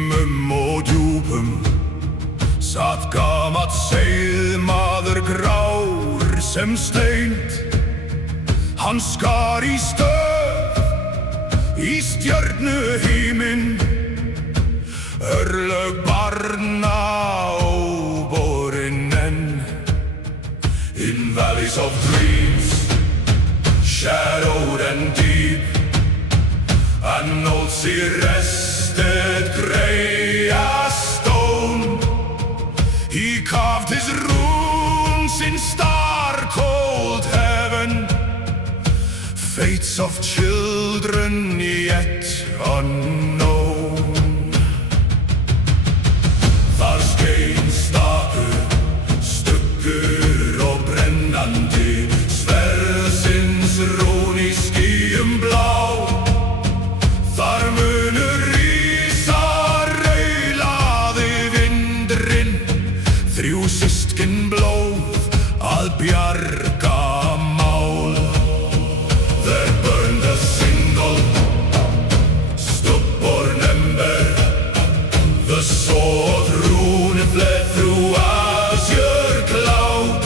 Grímum og djúpum satt gamall seiðmaður grár sem steind. Hann skar í stöð í stjörnuhíminn, örlög barna óborin enn. In valleys of dreams, shadowed and deep, an old sea rested grey as stone. He carved his runes in star-cold heaven, fates of children yet unknown. Þar skein stakur, stuggur og brennandi, sverðsins rún í skýjum blá. Þar munur rísa raulaði vindurinn, þrjú systkin blóð að bjarga mál. There burned a single stubborn ember, the sword rune fled through azure cloud.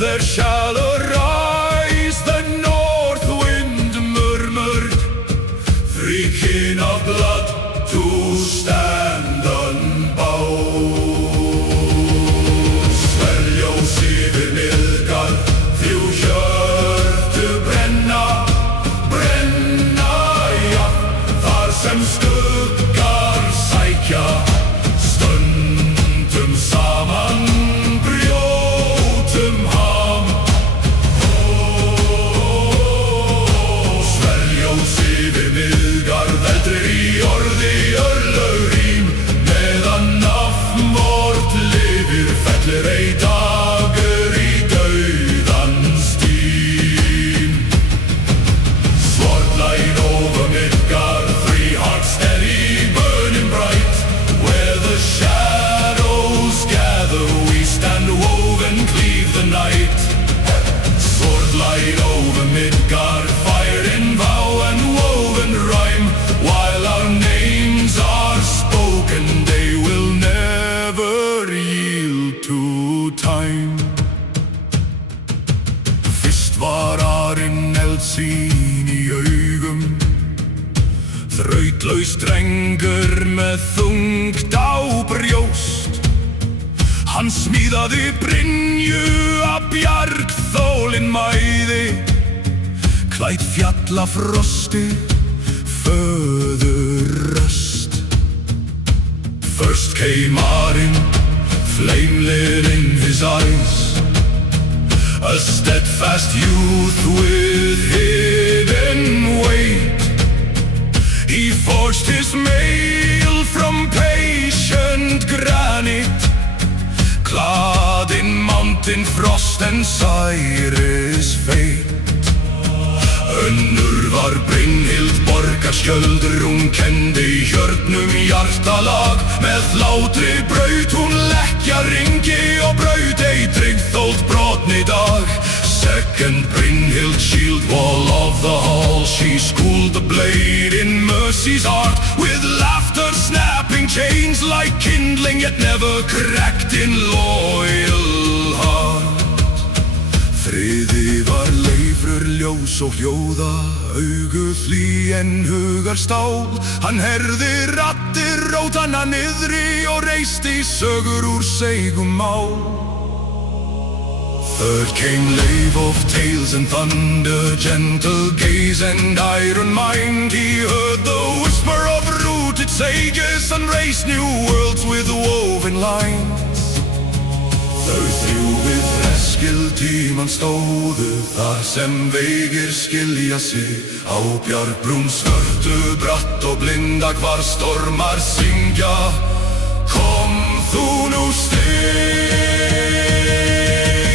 There shall arise, the north wind murmured, three kin of blood to stand unbowed. Sverljós yfir Miðgarð, þrjú hjörtu brenna, brenna jafnt, þar sem skuggar sækja, stöndum saman, brjótum ham. Sverljós yfir Miðgarð, eldri í orði örlög rím, meðan nafnvort lifir, fellir ei dagur í dauðans tím. Sword light over Midgard, three hearts steady burning bright, where the shadows gather we stand woven, cleave the night. Sword light over Midgard, fired in vow and woven rhyme, while our names are spoken they will never yield to time. Fyrst var Arinn eldsýn í augum, þrautlaus drengur með þungt á brjóst. Hann smíðaði brynju að bjargþolin mæði, klædd fjallafrosti, föðurröst. First came Arinn, flame lit in his eyes, a steadfast youth with hidden weight. He forged his mail from patient granite, clad in mountain frost and Cyrus fate. Önnur var Brynhild borgarskjöldur, hún kenndi í hjörnum hjartalag, með hlátri braut hún lekkja ringi og braut ei tryggþótt brotni dag. Second Brynhild, shield wall of the hall, she schooled the blade in mercy's heart, with laughter snapping chains like kindling, yet never cracked in loyal heart. Þriði var Leifur ljós og hljóða, augu hlý en hugar stál. Hann herði raddir rótanna niðri og reisti sögur úr seigum mál. Third came Leif of tales and thunder, gentle gaze and iron mind. He heard the whisper of rooted sages and raised new worlds with woven lines. Þau þrjú við Eskil tímann stóðu, þar sem veigir skilja sig, á bjargbrún svörtu bratt og blindakvar stormar syngja. Kom þú nú stay.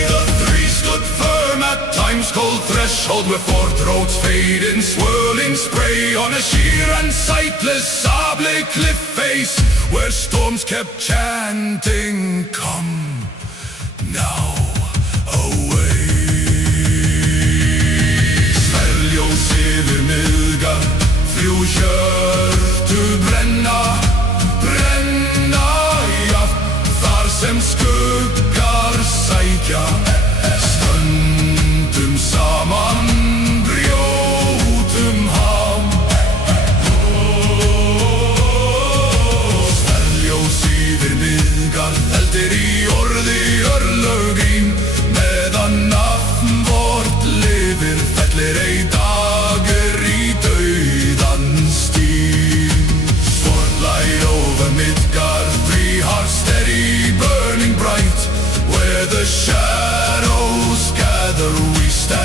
The three stood firm at time's cold threshold, where four throats fade in swirling spray, on a sheer and sightless sable cliff face, where storms kept chanting, come now away. Sverljós yfir Miðgarð, þrjú hjörtu brenna,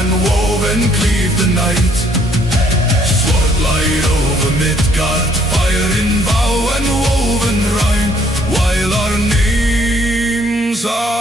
and wove and cleaved the night. Sword light over Midgard, fire in vow and woven rhyme, while our names are